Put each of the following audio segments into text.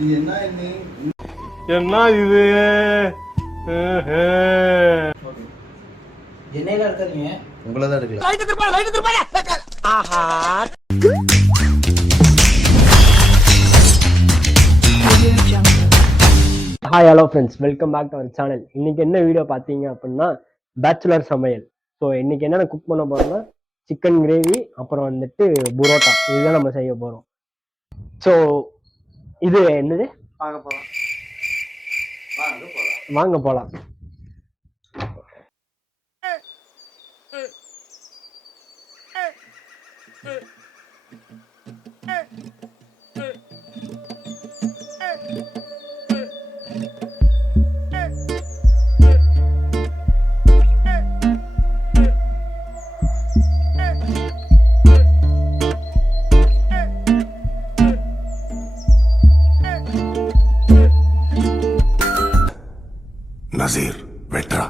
என்ன இது? என்னையில இருக்காதீங்க உங்களை தான் எடுக்கல. Hi hello friends welcome back to our channel இன்னைக்கு என்ன வீடியோ பார்த்தீங்க அப்படின்னா பேச்சுலர் சமையல். ஸோ இன்னைக்கு என்னென்ன குக் பண்ண போறோம்னா சிக்கன் கிரேவி அப்புறம் வந்துட்டு புரோட்டா. இதுதான் நம்ம செய்ய போறோம். ஸோ இது என்னது? பார்க்க போலாம். வாங்க போகலாம் Hey! நசீர் வெட்ரா.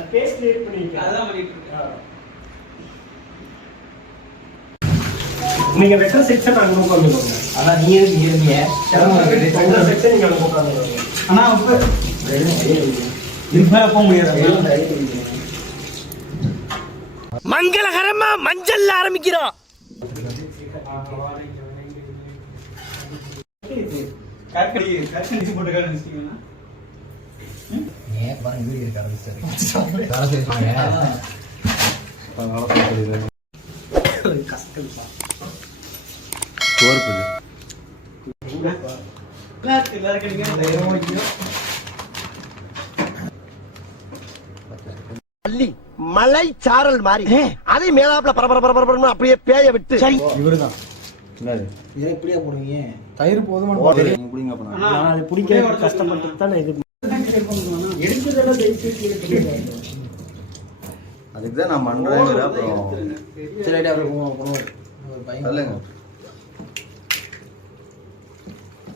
ஸ்பேஸ் கிரியேட் பண்ணிருக்கேன் அதான் பண்ணிட்டு இருக்கேன் நீங்க வெட்டர் செக்ஷன் அங்க உட்காந்துக்கோங்க ஆனா நீ நீங்க நீங்க செக்ஷன் நீங்க உட்காந்துக்கோங்க ஆனா அப்ப இதுக்கு போக முடியாது மங்களகரமா மஞ்சள்ல ஆரம்பிக்கிறோம். கற்கடி கற்கடி போட்டு காணிச்சிட்டீங்கன்னா ஏன் பாருங்க வீடியோ இருக்க ஆரம்பிச்சாரு வேலை செய்வாங்க தோற்பது எல்லாரும் கிடைக்கிற தைரியமா வைக்கணும் அள்ளி மலை சாரல் மாதிரி அதை மேலாப்ல பரபர பரபரன்னு அப்படியே பேய விட்டு. இவருதான். இதை இப்படியா போடுவீங்க? தயிர் போதுமா? நீங்க குடிங்க அப்ப நான். நான் அது பிடிக்க கஷ்டப்பட்டு தான் இது. அதுக்கு தான் நான் பண்றேங்கிற அப்புறம். சரி ரைட் அவர் போனோம் ஒரு பையன் சொல்லுங்க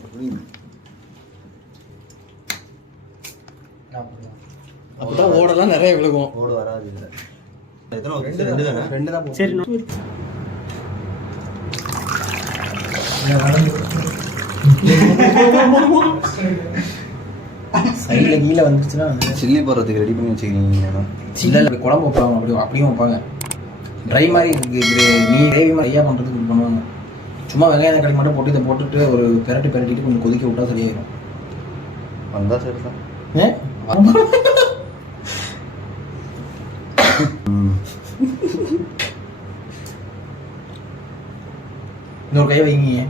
குடிங்க. அப்பதான் ஓடலாம் நிறைய விழுகும். ஓடு வராது இதுல. எத்தனை ரெண்டு ரெண்டு தானே. ரெண்டு தான் போகும். சரி நான் சைடுல கீழே வந்துருச்சுன்னா சில்லி போடுறதுக்கு ரெடி பண்ணி வச்சுக்கிறீங்க சில்ல. அப்படி குழம்பு வைப்பாங்க. அப்படி அப்படியும் வைப்பாங்க. ட்ரை மாதிரி நீ கிரேவி மாதிரி ஐயா பண்றதுக்கு இப்படி பண்ணுவாங்க. சும்மா வெங்காயம் தக்காளி மட்டும் போட்டு இதை போட்டுட்டு ஒரு பெரட்டு பெரட்டிட்டு கொஞ்சம் கொதிக்க விட்டா சரியாயிரும். வந்தா சரி தான் ஏன்? இன்னொரு கை வைங்க.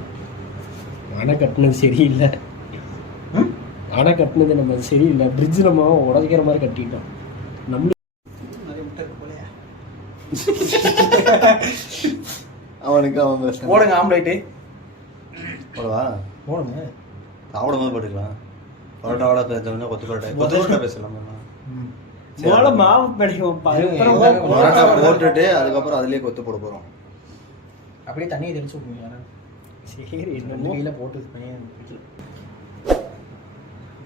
அணை கட்டினது சரியில்லை? அணை கட்டினது நம்ம சரியில்லை. பிரிட்ஜ் நம்ம உடைக்கிற மாதிரி கட்டிட்டோம். நம்ம அவனுக்கு அவன் பிரச்சனை போடுங்க ஆம்லேட்டு. போடவா? போடுங்க. சாப்பிடும் போது போட்டுக்கலாம் பரோட்டாவோட பேசணும்னா கொத்து பரோட்டா. கொத்து பரோட்டா பேசலாம்? மாவு பிடிக்கும் பரோட்டா போட்டுட்டு அதுக்கப்புறம் அதுலயே கொத்து போட போறோம். அப்படியே தண்ணியை தெளிச்சு விடுங்க சரி கையில போட்டு பையன்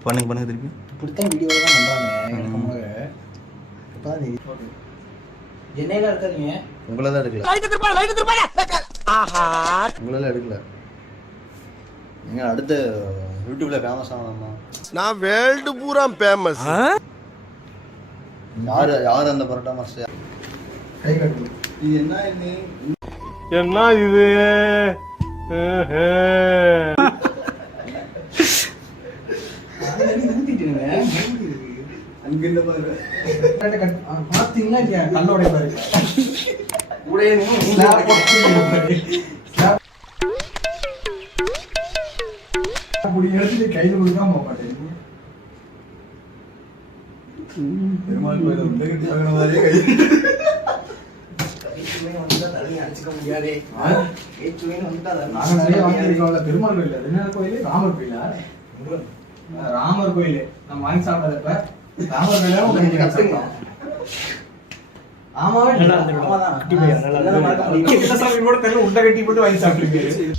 பண்ணுங்க பண்ணுங்க திருப்பி. இப்படித்தான் வீடியோ தான் பண்றாங்க எடுக்கும்போது இப்பதான் தெரியுது. எண்ணெயில இருக்காதீங்க உங்களை தான் எடுக்கல. எடுக்கல. நீங்க அடுத்த யூடியூப்ல ஃபேமஸ் ஆகலாமா நான் வேர்ல்டு பூரா ஃபேமஸ் யாரு யாரு அந்த பரோட்டா மாஸ்டர் கை கட்டு இது என்ன இது? அங்க என்ன பாரு. பாத்தீங்கன்னா இல்லையா கல்லோட பாரு. அப்படி எடுத்து கையில கொடுக்காம மாட்டேன் பெருமாள் கோயில வாங்கின மாதிரியே கை. பெருமாள் கோயில் என்ன கோயில்? ராமர் கோயிலா? ராமர் கோயில். நம்ம வாங்கி சாப்பிடாதப்ப ராமர் கோயில சாமி கூட தெரியல உண்டை கட்டி போட்டு வாங்கி சாப்பிட்டுருக்கீங்க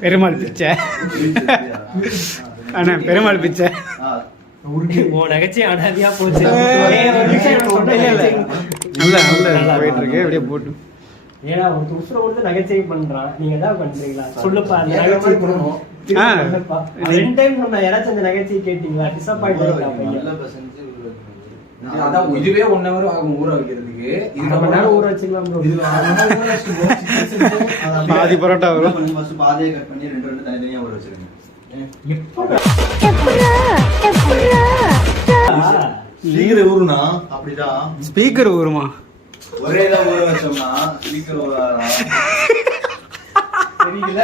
பெருமாள் பிச்சை. அண்ணா பெருமாள் பிச்சை. உன் நகைச்சி அனாதியா போச்சு. நல்ல நல்ல போயிட்டு இருக்கு? அப்படியே போட்டு. ஏன்னா ஒரு உசுர கொடுத்து நகைச்சுவை பண்றான் நீங்க தான் பண்றீங்களா சொல்லுப்பா அந்த நகைச்சுவை ரெண்டு டைம் சொன்ன யாராச்சும் அந்த நகைச்சுவை கேட்டீங்களா? டிசப்பாயிண்ட் அதான் இதுவே ஒன் ஹவர் ஆகும் ஊற வைக்கிறதுக்கு. நேரம் ஊற வச்சுக்கலாம் பாதி பரோட்டா வரும். பாதையை கட் பண்ணி ரெண்டு ரெண்டு தனித்தனியா ஊற வச்சிருங்க. சீக்கிரம் ஊறுனா அப்படிதான். ஸ்பீக்கர் ஊருமா? ஒரே தான் ஊற வச்சோம்னா தெரியல.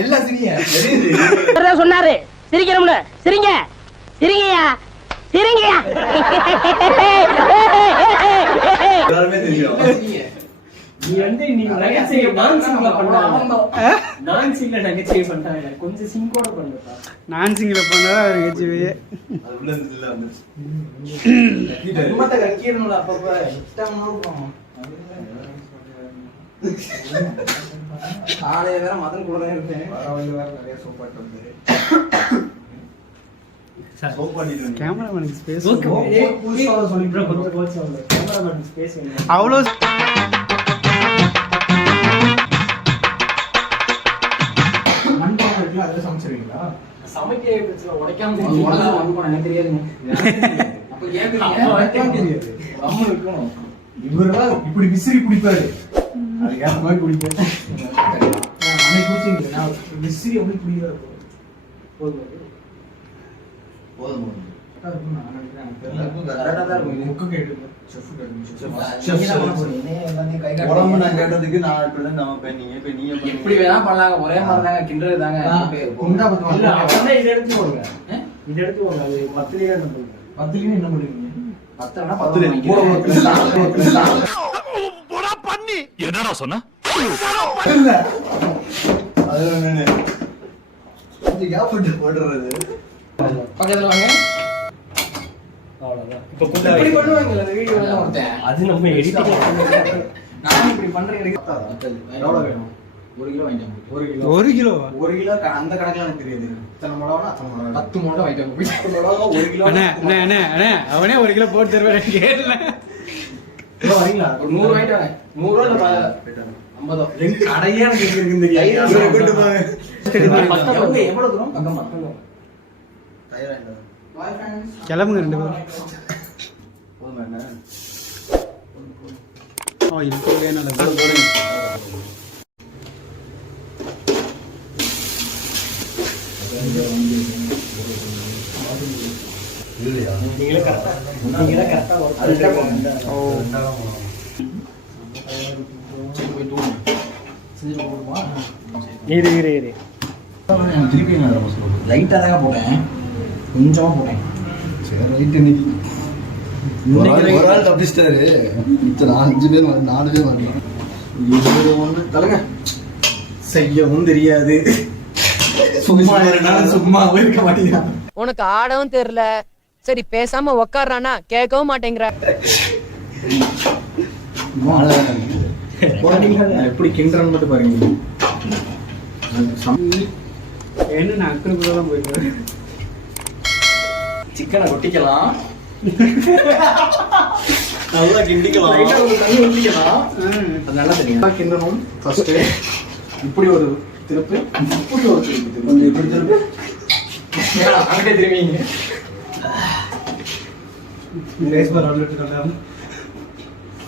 எல்லாம் தெரியுது. சொன்னாரு. சிரிக்கணும்னு. சிரிங்க. சிரிங்கயா சிரிங்கயா எல்லாருமே தெரியும். நீ வந்து நீ நகைச்சுவை நான் சிங்ல பண்ணாங்க நான் சிங்ல நகைச்சுவை பண்றாங்க. கொஞ்சம் சிங்கோட சிங்கில பண்ணதா ஒரு நகைச்சுவையே அது உள்ள இருந்து இல்ல வந்துச்சு குடும்பத்தை கக்கிடணும்ல அப்பப்ப இஷ்டமா இருக்கும். காலையில வேற மதன் கூட தான் இருப்பேன் பரவாயில்ல வேற நிறைய சோப்பாட்டு வந்து. கேமராமேனுக்கு ஸ்பேஸ் ஓகே சமைக்க பிரச்சனை உடைக்காம அது உடனே மண்பானை எனக்கு தெரியாதுங்க. அப்ப ஏன் தெரியாது அம்மா இருக்கணும். இவரெல்லாம் இப்படி விசிறி குடிப்பாரு. அதுக்காக மாதிரி அன்னைக்கு நான் விசிறி அப்படி குடிக்கிறாரு போதும் போதும். கரெக்டா தான் இருக்கும். முக்கு கேட்டு செஃப். கேட்டு உடம்பு நான் கேட்டதுக்கு நான் இப்படிதான் நம்ம போய் நீங்க பண்ணி- எப்படி வேணா பண்ணலாங்க ஒரே மாதிரி தாங்க. கிண்டது தாங்க. குண்டா இல்ல பத்து அப்படியே இதை இதை எடுத்துக்கோங்க அது பத்துலயே தான் பண்ணுங்க பத்துலயும் என்ன பண்ணுவீங்க பத்து வேணா பத்துல பத்து கூட ஒரு piece தான். ஒரு piece தான். அதுல ஒண்ணு. கொஞ்சம் gap விட்டு போடுறது. பக்கத்துல வாங்க அவ்வளவுதான். இப்ப இப்படி கூட பண்ணுவாங்கல்ல அந்த வீடியோ ஒருத்தன் அது நம்ம எடிட்டிங் நான் இப்படி பண்றேன். எனக்கு எவ்வளவு வேணும்? ஒரு கிலோ வாங்கிட்டாங்க ஒரு கிலோ. ஒரு கிலோவா ஒரு கிலோ க- அந்த கணக்குல எனக்கு தெரியாது. இத்தனை மிளகானா அத்தனை மிளகா பத்து மிளகா வாங்கிட்டாங்க பத்து மிளகா ஒரு கிலோ அண்ணே அண்ணே அண்ணே அண்ணே அவனே ஒரு கிலோ போட்டு தருவேன் ஒரு நூறு வாங்கிட்டாங்க நூறு ரூபா இல்ல ப- ஐம்பதோ. ரெண்டு கடையே எனக்கு இருக்குன்னு தெரியாது. எவ்வளவு தூரம்? பக்கமா. கிளம்புங்க ரெண்டு பேரும் போடு, போடுங்க. இல்லையா? நீங்களே கரெக்டா நீங்களே கரெக்டா அதுக்கே ஒர்க் போங்க. ஓ. தூங்க இரு இரு இரு திருப்பி நான் ரொம்ப சொல்லுவேன். லைட்டா தான் போட்டேன் கொஞ்சமா போட்டேன் சரி, right இன்னைக்கு. ஒரு ஆள் ஒரு ஆள் தப்பிச்சிட்டாரு. மிச்சம் அஞ்சு பேர் வரணும், நாலு பேர் வரணும் இது ஒண்ணு. தலங்க. செய்யவும் தெரியாது. சும்மா சும்மாவே இருக்க மாட்டேங்கிறான் உனக்கு ஆடவும் தெரியல. சரி பேசாம உக்காடுறானா கேட்கவும் மாட்டேங்கிற. எப்படி கிண்டுறேன்னு மட்டும் பாருங்க. என்ன நான் அக்கறை போயிருக்கேன் சிக்கனை கொட்டிக்கலாம். நல்லா கிண்டிக்கலாம். தண்ணி ஊத்திக்கலாம். அது நல்லா தெரியும். கிண்டணும். ஃபர்ஸ்ட் இப்படி ஒரு திருப்பு. இப்படி ஒரு திருப்பு. திருப்பு கொஞ்சம் இப்படி திருப்பி. அங்கே திரும்பிங்க?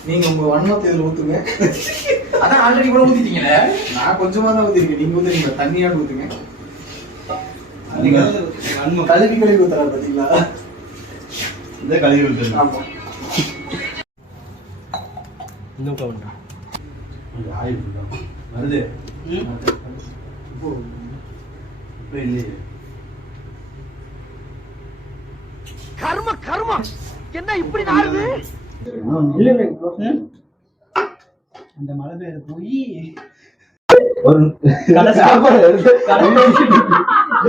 நீங்க உங்க வண்ணத்தை இதுல ஊத்துங்க. அதான் ஆல்ரெடி கூட ஊத்திட்டீங்களே. நான் கொஞ்சமா தான் ஊத்திருக்கேன். நீங்க ஊத்துறீங்க தண்ணியாட்டு ஊத்துங்க? கழுவி கழுவி ஊத்துறாரு பாத்தீங்களா? இந்த கழுவி விட்டுருங்க ஆமா. இன்னும் கவுண்டா ஆயில். வருது. இப்போ இல்லையே. கர்ம கர்ம. என்ன இப்படி இல்ல அந்த மழை பெய்ய போய் ஒரு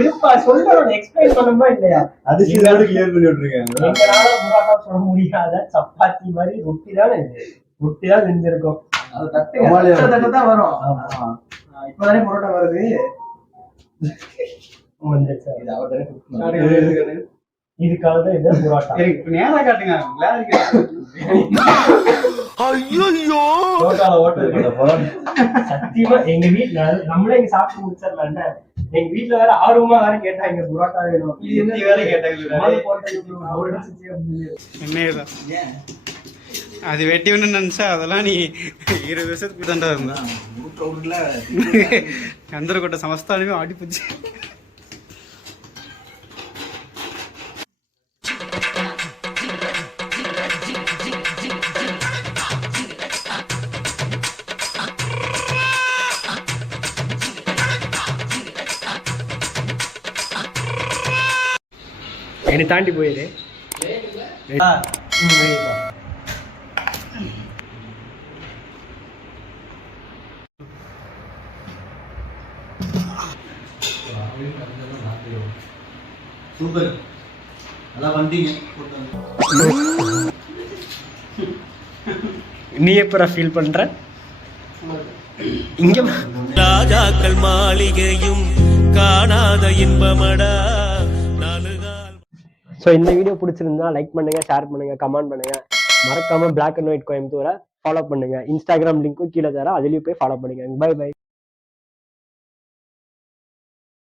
இருப்பா சொல்றோம் எக்ஸ்பிளைன் பண்ணுமா இல்லையா? அரிசி தான் கிளியர் பண்ணி விட்டுருக்காங்க. எங்களால புரோட்டா சுட முடியாத சப்பாத்தி மாதிரி ரொட்டி தான் ரொட்டி தான் செஞ்சிருக்கோம். அது தட்டு தட்டு தான் வரும். ஆமா. இப்பதானே பரோட்டா வருது. இதுக்காக தான் இது புரோட்டா. சரி, இப்ப நேரா காட்டுங்க. ஓட்டு பரோட்டா சத்தியமா எங்க வீட்ல நம்மளே இங்க சாப்பிட்டு முடிச்சிடலாம் என்ன எங்க வீட்ல வேற ஆர்வமா வேற கேட்டாங்க புரோட்டா வேணும் இது என்ன வேற கேட்டாங்க முதல்ல போட்டதுக்கு ஒரு நிமிஷம் அப்படின்னு. என்னதான் அது வெட்டி ஒன்று நினச்சா அதெல்லாம் நீ இருபது வருஷத்துக்கு தாண்டா இருந்தா கந்தரக்கோட்டை சமஸ்தானமே ஆடிப்போச்சு என்னை தாண்டி போயிரு. சூப்பர். நல்லா வந்துட்டீங்க நீ எப்பரா ஃபீல் பண்ற? இங்க ராஜாக்கள் மாளிகையும் காணாத இன்பமடா. ஸோ இந்த வீடியோ பிடிச்சிருந்தா லைக் பண்ணுங்க ஷேர் பண்ணுங்க கமெண்ட் பண்ணுங்க. மறக்காம பிளாக் அண்ட் ஒயிட் கோயம்புத்தூரை ஃபாலோ பண்ணுங்க. இன்ஸ்டாகிராம் லிங்க்கும் கீழே தர அதுலயும் போய் ஃபாலோ பண்ணுங்க. By by